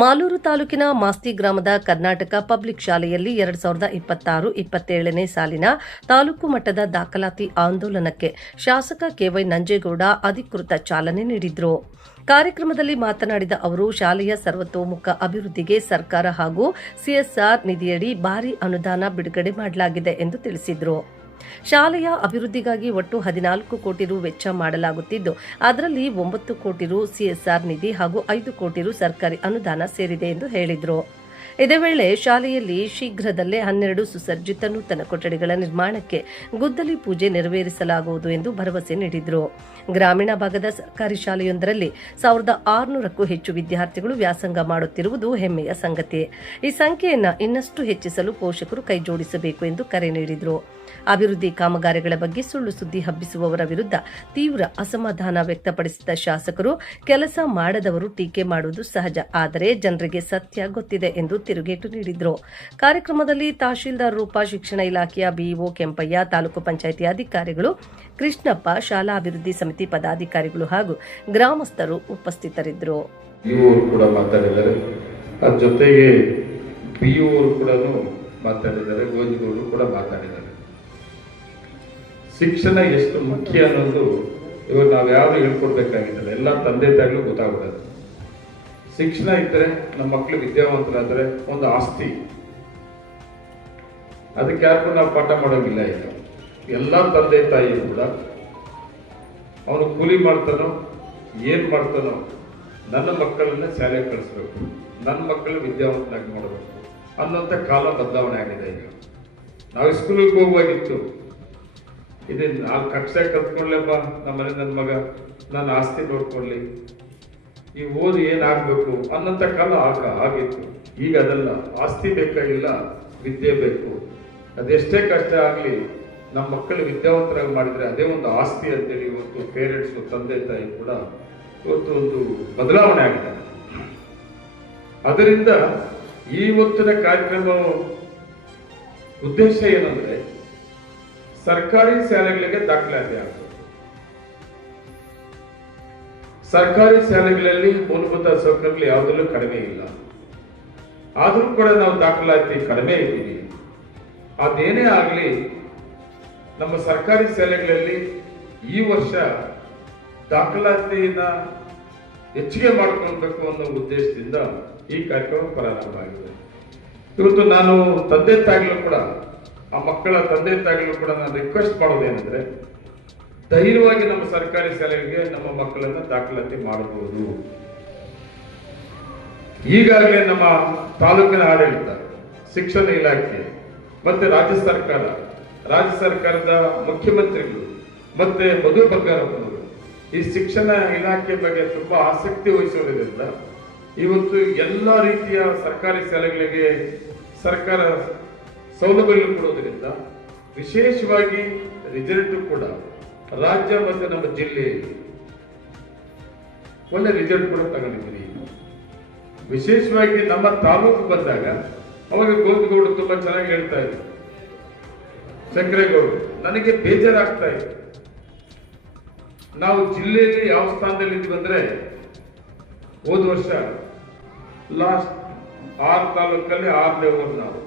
ಮಾಲೂರು ತಾಲೂಕಿನ ಮಾಸ್ತಿ ಗ್ರಾಮದ ಕರ್ನಾಟಕ ಪಬ್ಲಿಕ್ ಶಾಲೆಯಲ್ಲಿ 2026-27ನೇ ಸಾಲಿನ ತಾಲೂಕು ಮಟ್ಟದ ದಾಖಲಾತಿ ಆಂದೋಲನಕ್ಕೆ ಶಾಸಕ ಕೆವೈ ನಂಜೇಗೌಡ ಅಧಿಕೃತ ಚಾಲನೆ ನೀಡಿದರು. ಕಾರ್ಯಕ್ರಮದಲ್ಲಿ ಮಾತನಾಡಿದ ಅವರು, ಶಾಲೆಯ ಸರ್ವತೋಮುಖ ಅಭಿವೃದ್ಧಿಗೆ ಸರ್ಕಾರ ಹಾಗೂ ಸಿಎಸ್ಆರ್ ನಿಧಿಯಡಿ ಭಾರಿ ಅನುದಾನ ಬಿಡುಗಡೆ ಮಾಡಲಾಗಿದೆ ಎಂದು ತಿಳಿಸಿದರು. ಶಾಲೆಯ ಅಭಿವೃದ್ಧಿಗಾಗಿ ಒಟ್ಟು 14 ಕೋಟಿ ರು ವೆಚ್ಚ ಮಾಡಲಾಗುತ್ತಿದ್ದು, ಅದರಲ್ಲಿ 9 ಕೋಟಿ ರು ಸಿಎಸ್ಆರ್ ನಿಧಿ ಹಾಗೂ 5 ಕೋಟಿ ರು ಸರ್ಕಾರಿ ಅನುದಾನ ಸೇರಿದೆ ಎಂದು ಹೇಳಿದರು. ಇದೇ ವೇಳೆ ಶಾಲೆಯಲ್ಲಿ ಶೀಘ್ರದಲ್ಲೇ 12 ಸುಸಜ್ಜಿತ ನೂತನ ಕೊಠಡಿಗಳ ನಿರ್ಮಾಣಕ್ಕೆ ಗುದ್ದಲಿ ಪೂಜೆ ನೆರವೇರಿಸಲಾಗುವುದು ಎಂದು ಭರವಸೆ ನೀಡಿದರು. ಗ್ರಾಮೀಣ ಭಾಗದ ಸರ್ಕಾರಿ ಶಾಲೆಯೊಂದರಲ್ಲಿ 1600ಕ್ಕೂ ಹೆಚ್ಚು ವಿದ್ಯಾರ್ಥಿಗಳು ವ್ಯಾಸಂಗ ಮಾಡುತ್ತಿರುವುದು ಹೆಮ್ಮೆಯ ಸಂಗತಿ. ಈ ಸಂಖ್ಯೆಯನ್ನು ಇನ್ನಷ್ಟು ಹೆಚ್ಚಿಸಲು ಪೋಷಕರು ಕೈಜೋಡಿಸಬೇಕು ಎಂದು ಕರೆ ನೀಡಿದರು. ಅಭಿವೃದ್ಧಿ ಕಾಮಗಾರಿಗಳ ಬಗ್ಗೆ ಸುಳ್ಳು ಸುದ್ದಿ ಹಬ್ಬಿಸುವವರ ವಿರುದ್ಧ ತೀವ್ರ ಅಸಮಾಧಾನ ವ್ಯಕ್ತಪಡಿಸಿದ ಶಾಸಕರು, ಕೆಲಸ ಮಾಡದವರು ಟೀಕೆ ಮಾಡುವುದು ಸಹಜ, ಆದರೆ ಜನರಿಗೆ ಸತ್ಯ ಗೊತ್ತಿದೆ ಎಂದು ತಿರುಗೇಟು ನೀಡಿದರು. ಕಾರ್ಯಕ್ರಮದಲ್ಲಿ ತಹಶೀಲ್ದಾರ್ ರೂಪಾ, ಶಿಕ್ಷಣ ಇಲಾಖೆಯ ಬಿಇಒ ಕೆಂಪಯ್ಯ, ತಾಲೂಕು ಪಂಚಾಯಿತಿ ಅಧಿಕಾರಿಗಳು ಕೃಷ್ಣಪ್ಪ, ಶಾಲಾ ಅಭಿವೃದ್ಧಿ ಸಮಿತಿ ಪದಾಧಿಕಾರಿಗಳು ಹಾಗೂ ಗ್ರಾಮಸ್ಥರು ಉಪಸ್ಥಿತರಿದ್ದರು. ಜೊತೆಗೆ ಬಿಇಒ ಕೂಡ ಮಾತಾಡಿದ್ದಾರೆ, ಗೋಜಿಗೌಡರು ಕೂಡ ಮಾತಾಡಿದ್ದಾರೆ. ಶಿಕ್ಷಣ ಎಷ್ಟು ಮುಖ್ಯ ಅನ್ನೋದು ಇವಾಗ ನಾವು ಯಾರು ಹೇಳ್ಕೊಡ್ಬೇಕಾಗಿಲ್ಲ, ಎಲ್ಲ ತಂದೆ ತಾಯಿಗಳು ಗೊತ್ತಾಗ್ಬಿಡೋದು. ಶಿಕ್ಷಣ ಇದ್ದರೆ ನಮ್ಮ ಮಕ್ಕಳು ವಿದ್ಯಾವಂತರಾದರೆ ಒಂದು ಆಸ್ತಿ, ಅದಕ್ಕೆ ಯಾರಿಗೂ ನಾವು ಪಾಠ ಮಾಡೋಂಗಿಲ್ಲ. ಈಗ ಎಲ್ಲ ತಂದೆ ತಾಯಿ ಕೂಡ ಅವನು ಕೂಲಿ ಮಾಡ್ತಾನೋ ಏನ್ ಮಾಡ್ತಾನೋ, ನನ್ನ ಮಕ್ಕಳನ್ನ ಶಾಲೆಗೆ ಕಳಿಸ್ಬೇಕು, ನನ್ನ ಮಕ್ಕಳು ವಿದ್ಯಾವಂತನಾಗಿ ಮಾಡಬೇಕು ಅನ್ನೋಂಥ ಕಾಲ ಬದಲಾವಣೆ ಆಗಿದೆ. ಈಗ ನಾವು ಸ್ಕೂಲಿಗೆ ಹೋಗುವಾಗಿತ್ತು, ಇದು 4 ಕಕ್ಷೆ ಕಲ್ತ್ಕೊಳ್ಳಪ್ಪ, ನಮ್ಮ ಮನೆ ನನ್ನ ಮಗ ನನ್ನ ಆಸ್ತಿ ನೋಡ್ಕೊಳ್ಳಿ, ಈ ಓದಿ ಏನಾಗಬೇಕು ಅನ್ನೋಂಥ ಕಾಲ ಆಗಿತ್ತು. ಈಗ ಅದಲ್ಲ, ಆಸ್ತಿ ಬೇಕಾಗಿಲ್ಲ, ವಿದ್ಯೆ ಬೇಕು. ಅದೆಷ್ಟೇ ಕಷ್ಟ ಆಗಲಿ ನಮ್ಮ ಮಕ್ಕಳು ವಿದ್ಯಾವಂತರಾಗಿ ಮಾಡಿದರೆ ಅದೇ ಒಂದು ಆಸ್ತಿ ಅಂತೇಳಿ ಇವತ್ತು ಪೇರೆಂಟ್ಸು, ತಂದೆ ತಾಯಿ ಕೂಡ ಇವತ್ತು ಒಂದು ಬದಲಾವಣೆ ಆಗಿದೆ. ಅದರಿಂದ ಇವತ್ತಿನ ಕಾರ್ಯಕ್ರಮ ಉದ್ದೇಶ ಏನಂದ್ರೆ, ಸರ್ಕಾರಿ ಶಾಲೆಗಳಿಗೆ ದಾಖಲಾತಿ ಆಗಬೇಕು. ಸರ್ಕಾರಿ ಶಾಲೆಗಳಲ್ಲಿ ಮೂಲಭೂತ ಸೌಕರ್ಯಗಳು ಯಾವುದರಲ್ಲೂ ಕಡಿಮೆ ಇಲ್ಲ, ಆದರೂ ಕೂಡ ನಾವು ದಾಖಲಾತಿ ಕಡಿಮೆ ಇದ್ದೀವಿ. ಅದೇನೇ ಆಗಲಿ, ನಮ್ಮ ಸರ್ಕಾರಿ ಶಾಲೆಗಳಲ್ಲಿ ಈ ವರ್ಷ ದಾಖಲಾತಿನ ಹೆಚ್ಚಿಗೆ ಮಾಡ್ಕೊಳ್ಬೇಕು ಅನ್ನೋ ಉದ್ದೇಶದಿಂದ ಈ ಕಾರ್ಯಕ್ರಮ ಪ್ರಾರಂಭವಾಗಿದೆ. ಇವತ್ತು ನಾನು ತಂದೆ ತಾಯಿಗಳು ಕೂಡ, ಆ ಮಕ್ಕಳ ತಂದೆ ತಾಯಿಗಳು ಕೂಡ ನಾನು ರಿಕ್ವೆಸ್ಟ್ ಮಾಡೋದೇನೆಂದ್ರೆ, ಧೈರ್ಯವಾಗಿ ನಮ್ಮ ಸರ್ಕಾರಿ ಶಾಲೆಗೆ ನಮ್ಮ ಮಕ್ಕಳನ್ನ ದಾಖಲಾತಿ ಮಾಡಬಹುದು. ಈಗಾಗಲೇ ನಮ್ಮ ತಾಲೂಕಿನ ಆಡಳಿತ, ಶಿಕ್ಷಣ ಇಲಾಖೆ ಮತ್ತೆ ರಾಜ್ಯ ಸರ್ಕಾರದ ಮುಖ್ಯಮಂತ್ರಿಗಳು ಮತ್ತೆ ಮಧು ಬಂಗಾರಪ್ಪನವರು ಈ ಶಿಕ್ಷಣ ಇಲಾಖೆ ಬಗ್ಗೆ ತುಂಬಾ ಆಸಕ್ತಿ ವಹಿಸೋದ್ರಿಂದ ಇವತ್ತು ಎಲ್ಲ ರೀತಿಯ ಸರ್ಕಾರಿ ಶಾಲೆಗಳಿಗೆ ಸರ್ಕಾರ ಸೌಲಭ್ಯಗಳು ಕೊಡೋದ್ರಿಂದ ವಿಶೇಷವಾಗಿ ರಿಸಲ್ಟ್ ಕೂಡ ರಾಜ್ಯ ಮತ್ತು ನಮ್ಮ ಜಿಲ್ಲೆಯಲ್ಲಿ ಒಳ್ಳೆ ರಿಸಲ್ಟ್ ಕೂಡ ತಗೊಂಡಿದ್ದೀರಿ. ವಿಶೇಷವಾಗಿ ನಮ್ಮ ತಾಲೂಕು ಬಂದಾಗ ಅವಾಗ ಗೋವಿಂದಗೌಡರು ತುಂಬಾ ಚೆನ್ನಾಗಿ ಹೇಳ್ತಾ ಇದ್ರು, ಶಂಕರೇಗೌಡರು, ನನಗೆ ಬೇಜಾರಾಗ್ತಾ ಇದೆ, ನಾವು ಜಿಲ್ಲೆಯಲ್ಲಿ ಯಾವ ಸ್ಥಾನದಲ್ಲಿ ಇದ್ದೀವಿ ಅಂದ್ರೆ, ಹೋದ ವರ್ಷ ಲಾಸ್ಟ್ 6 ತಾಲೂಕಲ್ಲಿ 6ನೇ ಊರು ನಾವು.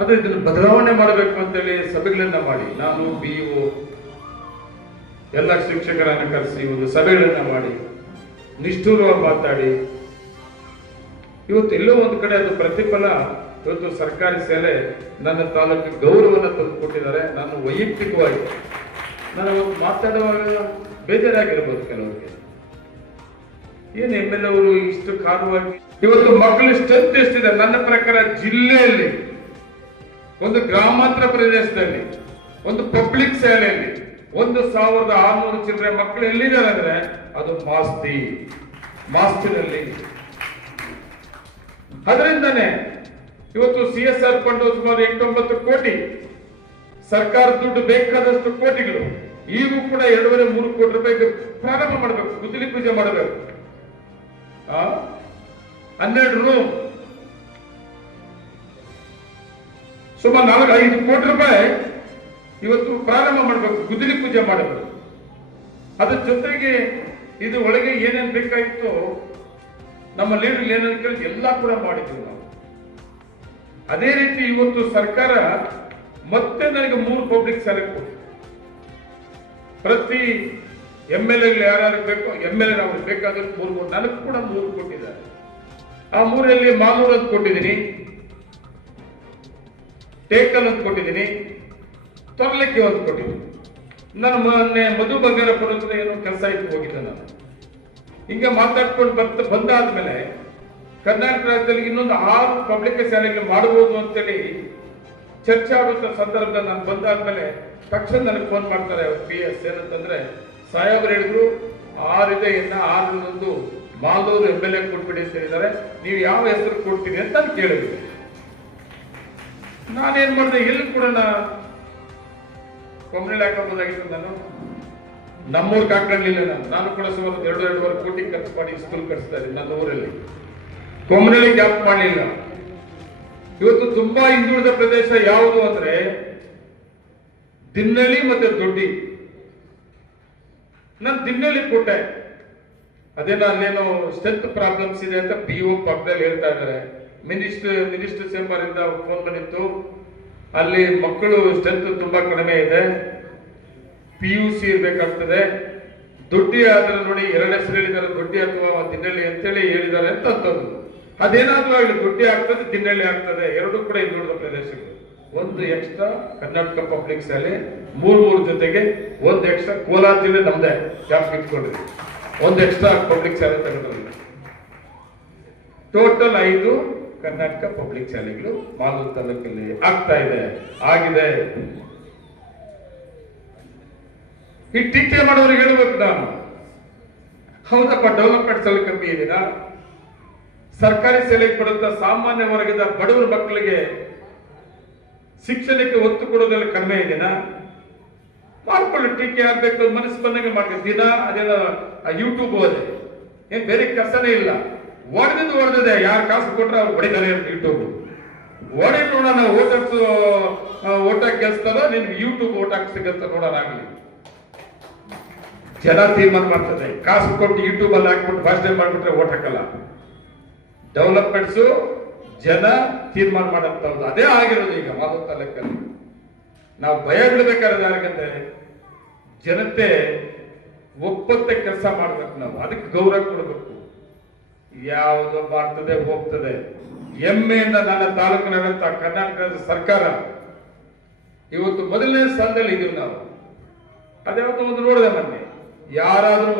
ಅದೇ ಇದನ್ನು ಬದಲಾವಣೆ ಮಾಡಬೇಕು ಅಂತೇಳಿ ಸಭೆಗಳನ್ನ ಮಾಡಿ, ನಾನು ಬಿಇಒ ಎಲ್ಲ ಶಿಕ್ಷಕರನ್ನ ಕರೆಸಿ ಒಂದು ಸಭೆಗಳನ್ನ ಮಾಡಿ ನಿಷ್ಠೂರವಾಗಿ ಮಾತಾಡಿ, ಇವತ್ತು ಎಲ್ಲೋ ಒಂದು ಕಡೆ ಅದು ಪ್ರತಿಫಲ. ಇವತ್ತು ಸರ್ಕಾರಿ ಶಾಲೆ ನನ್ನ ತಾಲೂಕಿಗೆ ಗೌರವವನ್ನು ತಂದು ಕೊಟ್ಟಿದ್ದಾರೆ. ನಾನು ವೈಯಕ್ತಿಕವಾಗಿ ನಾನು ಮಾತಾಡುವಾಗ ಬೇಜಾರಾಗಿರ್ಬೋದು ಕೆಲವರಿಗೆ, ಏನು MLA ಅವರು ಇಷ್ಟು ಕಾರಣವಾಗಿ. ಇವತ್ತು ಮಕ್ಕಳು ಸ್ಟ್ರೆಂತ್ ಎಷ್ಟಿದೆ ನನ್ನ ಪ್ರಕಾರ, ಜಿಲ್ಲೆಯಲ್ಲಿ ಒಂದು ಗ್ರಾಮಾಂತರ ಪ್ರದೇಶದಲ್ಲಿ ಒಂದು ಪಬ್ಲಿಕ್ ಶಾಲೆಯಲ್ಲಿ 1600 ಚಿಲ್ಲರೆ ಮಕ್ಕಳು ಎಲ್ಲಿದ್ದಾರೆ ಅಂದ್ರೆ ಅದು ಮಾಸ್ತಿನಲ್ಲಿ. ಅದರಿಂದನೇ ಇವತ್ತು CSR ಫಂಡ್ ಸುಮಾರು 8-9 ಕೋಟಿ, ಸರ್ಕಾರ ದುಡ್ಡು ಬೇಕಾದಷ್ಟು ಕೋಟಿಗಳು, ಈಗೂ ಕೂಡ 2.5-3 ಕೋಟಿ ರೂಪಾಯಿಗೆ ಪ್ರಾರಂಭ ಮಾಡಬೇಕು, ಗುದ್ದಲಿ ಪೂಜೆ ಮಾಡಬೇಕು. 12 ರೂಮ್ ಸುಮಾರು 4-5 ಕೋಟಿ ರೂಪಾಯಿ ಇವತ್ತು ಪ್ರಾರಂಭ ಮಾಡಬೇಕು, ಗುದ್ದಲಿ ಪೂಜೆ ಮಾಡಬೇಕು. ಅದ್ರ ಜೊತೆಗೆ ಇದು ಒಳಗೆ ಏನೇನ್ ಬೇಕಾಗಿತ್ತು ನಮ್ಮ ಲೀಡರ್ ಏನಂತ ಕೇಳಿ ಎಲ್ಲ ಕೂಡ ಮಾಡಿದ್ವಿ ನಾವು. ಅದೇ ರೀತಿ ಇವತ್ತು ಸರ್ಕಾರ ಮತ್ತೆ ನನಗೆ 3 ಪಬ್ಲಿಕ್ ಶಾಲೆ ಕೊಟ್ಟು, ಪ್ರತಿ MLA ಯಾರು ಬೇಕೋ MLA ಅವ್ರಿಗೆ ಬೇಕಾದ್ರೆ 3 ನನಗೆ ಕೂಡ 3 ಕೊಟ್ಟಿದ್ದಾರೆ. ಆ 3ರಲ್ಲಿ ಮಾಲೂರು ಅಂತ ಕೊಟ್ಟಿದ್ದೀನಿ, ಟೇಕಲ್ ಅಂತ ಕೊಟ್ಟಿದ್ದೀನಿ, ತೊರ್ಲಿಕ್ಕೆ ಒಂದು ಕೊಟ್ಟಿದ್ದೀನಿ. ನಾನು ಮೊನ್ನೆ ಮಧು ಬಂಗಾರಪ್ಪನ ಹತ್ರ ಏನೋ ಕೆಲಸ ಇತ್ತು ಹೋಗಿದ್ದೆ ನಾನು. ಹಿಂಗೆ ಮಾತಾಡ್ಕೊಂಡು ಬಂದಾದ್ಮೇಲೆ ಕರ್ನಾಟಕ ರಾಜ್ಯದಲ್ಲಿ ಇನ್ನೊಂದು 6 ಪಬ್ಲಿಕ್ ಶಾಲೆಗಳು ಮಾಡಬಹುದು ಅಂತೇಳಿ ಚರ್ಚೆ ಆಗುತ್ತ ಸಂದರ್ಭದಲ್ಲಿ ನಾನು ಬಂದಾದ್ಮೇಲೆ ತಕ್ಷಣ ನನಗೆ ಫೋನ್ ಮಾಡ್ತಾರೆ PS ಏನಂತಂದ್ರೆ, ಸಾಹೇಬ್ರು ಹೇಳಿದ್ರು 6 ಇದೆ, ಇನ್ನ 6 ಮಾಲೂರು MLA ಕೊಟ್ಬಿಡಿ ಅಂತ ಹೇಳಿದ್ದಾರೆ, ನೀವು ಯಾವ ಹೆಸರು ಕೊಡ್ತೀನಿ ಅಂತ ನಾನು ಕೇಳಿದ್ವಿ. ನಾನೇನ್ ಮಾಡಿದೆ, ಎಲ್ಲಿ ಕೊಡೋಣ, ಕೊಮ್ಮನಹಳ್ಳಿ ಹಾಕೋಬೋದಾಗಿತ್ತು. ನಾನು ನಮ್ಮೂರ್ಗೆ ಹಾಕೊಂಡಿಲ್ಲ. ನಾನು ಕೂಡ ಸುಮಾರು 2.5 ಕೋಟಿ ಖರ್ಚು ಮಾಡಿ ಸ್ಕೂಲ್ ಕಟ್ಸ್ತಾ ಇದ್ದೀನಿ ನನ್ನ ಊರಲ್ಲಿ. ಕೊಮ್ಮನಹಳ್ಳಿ ಗ್ಯಾಪ್ ಮಾಡಲಿಲ್ಲ. ಇವತ್ತು ತುಂಬಾ ಹಿಂದುಳಿದ ಪ್ರದೇಶ ಯಾವುದು ಅಂದ್ರೆ ದಿನ್ನಳ್ಳಿ ಮತ್ತೆ ದೊಡ್ಡಿ. ನಾನು ದಿನ್ನಳ್ಳಿ ಕೊಟ್ಟೆ, ಅದೇನೋ ಅಲ್ಲೇನೋ ಸ್ಟ್ರೆಂತ್ ಪ್ರಾಬ್ಲಮ್ಸ್ ಇದೆ ಅಂತ PO ಪಕ್ಕದಲ್ಲಿ ಹೇಳ್ತಾ ಇದ್ದಾರೆ. ಮಿನಿಸ್ಟರ್ ಚೇಂಬರ್ ಇಂದ ಫೋನ್ ಬಂದಿತ್ತು, ಅಲ್ಲಿ ಮಕ್ಕಳು ಸ್ಟ್ರೆಂತ್ ತುಂಬಾ ಕಡಿಮೆ ಇದೆ, PUC ಇರ್ಬೇಕಾಗ್ತದೆ. ದೊಡ್ಡಿ ಆದ್ರೆ ನೋಡಿ 2 ಹೆಸರು ಹೇಳಿದ್ದಾರೆ, ದೊಡ್ಡಿ ಅಥವಾ ದಿನ್ನಳ್ಳಿ ಅಂತೇಳಿ ಹೇಳಿದ್ದಾರೆ ಅಂತ ಅಂತಂದ್ರು. ಅದೇನಾದ್ರೂ ಅಲ್ಲಿ ದೊಡ್ಡಿ ಆಗ್ತದೆ, ದಿನ್ನಳ್ಳಿ ಆಗ್ತದೆ, 2 ಕೂಡ ಹಿಂದುಳಿದ ಪ್ರದೇಶಗಳು. ಒಂದು ಎಕ್ಸ್ಟ್ರಾ ಕರ್ನಾಟಕ ಪಬ್ಲಿಕ್ ಶಾಲೆ, 3 ಜೊತೆಗೆ ಒಂದು ಎಕ್ಸ್ಟ್ರಾ ಕೋಲಾರ ಜಿಲ್ಲೆ ನಮ್ದೇ ಜಾಬ್ ಇಟ್ಕೊಂಡಿದ್ವಿ, ಒಂದು ಎಕ್ಸ್ಟ್ರಾ ಪಬ್ಲಿಕ್ ಶಾಲೆ ತೆಗೆದ್ರಲ್ಲಿ. ಟೋಟಲ್ 5 ಕರ್ನಾಟಕ ಪಬ್ಲಿಕ್ ಶಾಲೆಗಳು ಮಾಲೂರು ತಾಲೂಕಲ್ಲಿ ಆಗ್ತಾ ಇದೆ, ಆಗಿದೆ. ಈ ಟೀಕೆ ಮಾಡೋರಿಗೆ ಹೇಳ್ಬೇಕು ನಾನು, ಹೌದಪ್ಪ ಡೆವಲಪ್ಮೆಂಟ್ ಶಾಲೆ ಕಮ್ಮಿ ಇದೀನಾ, ಸರ್ಕಾರಿ ಶಾಲೆಗೆ ಕೊಡುತ್ತ ಸಾಮಾನ್ಯ ವರ್ಗದ ಬಡವರ ಮಕ್ಕಳಿಗೆ ಶಿಕ್ಷಣಕ್ಕೆ ಒತ್ತು ಕೊಡೋದ್ರಲ್ಲಿ ಕಡಿಮೆ ಇದೆನಾ, ಮಾಡ್ಕೊಳ್ಳಿ. ಟೀಕೆ ಆಗ್ಬೇಕು ಮನಸ್ಸು ಬಂದಂಗೆ ಮಾಡ್ಬೇಕು. ದಿನ ಅದೇನೋ ಯೂಟ್ಯೂಬ್ ಹೋದೆ, ಏನ್ ಬೇರೆ ಕೆಲಸನೇ ಇಲ್ಲ, ಹೊಡೆದಿದೆ. ಯಾರು ಕಾಸು ಕೊಟ್ರೆ ಅವ್ರು ಹೊಡಿತಾರೆ ಯೂಟ್ಯೂಬ್ ಹೊಡೆ ನೋಡೋಣ. ಓಟ್ ಹಾಕಿ ಗೆಲ್ಸ್ತಾರೋ ನಿನ್ಗೆ ಯೂಟ್ಯೂಬ್ ಓಟ್ ಹಾಕ್ಸಿಗಂತ ನೋಡೋಣಾಗ್ಲಿ. ಜನ ತೀರ್ಮಾನ ಮಾಡ್ತದೆ. ಕಾಸು ಕೊಟ್ಟು ಯೂಟ್ಯೂಬ್ ಅಲ್ಲಿ ಹಾಕ್ಬಿಟ್ಟು ಭಾಷಣ ಮಾಡ್ಬಿಟ್ರೆ ಓಟ್ ಹಾಕಲ್ಲ. ಡೆವಲಪ್ಮೆಂಟ್ಸ್ ಜನ ತೀರ್ಮಾನ ಮಾಡಂತದ್ದು ಅದೇ ಆಗಿರೋದು ಈಗ ಮಾಲೂರು ತಾಲೂಕಲ್ಲಿ. ನಾವು ಭಯ ಬಿಡ್ಬೇಕಾದ್ರೆ ಯಾರಿಗಂದ್ರೆ ಜನತೆ ಒಪ್ಪತ್ತೆ ಕೆಲಸ ಮಾಡ್ಬೇಕು, ನಾವು ಅದಕ್ಕೆ ಗೌರವ ಕೊಡಬೇಕು. ಯಾವುದೋ ಮಾಡ್ತದೆ ಹೋಗ್ತದೆ. ಹೆಮ್ಮೆಯಿಂದ ನನ್ನ ತಾಲೂಕಿನಂತ ಕರ್ನಾಟಕದ ಸರ್ಕಾರ ಇವತ್ತು ಮೊದಲನೇ ಸ್ಥಾನದಲ್ಲಿ ಇದೀವಿ ನಾವು. ಅದ್ಯಾವತ್ತೋ ಒಂದು ನೋಡಿದೆ ಮೊನ್ನೆ, ಯಾರಾದ್ರೂ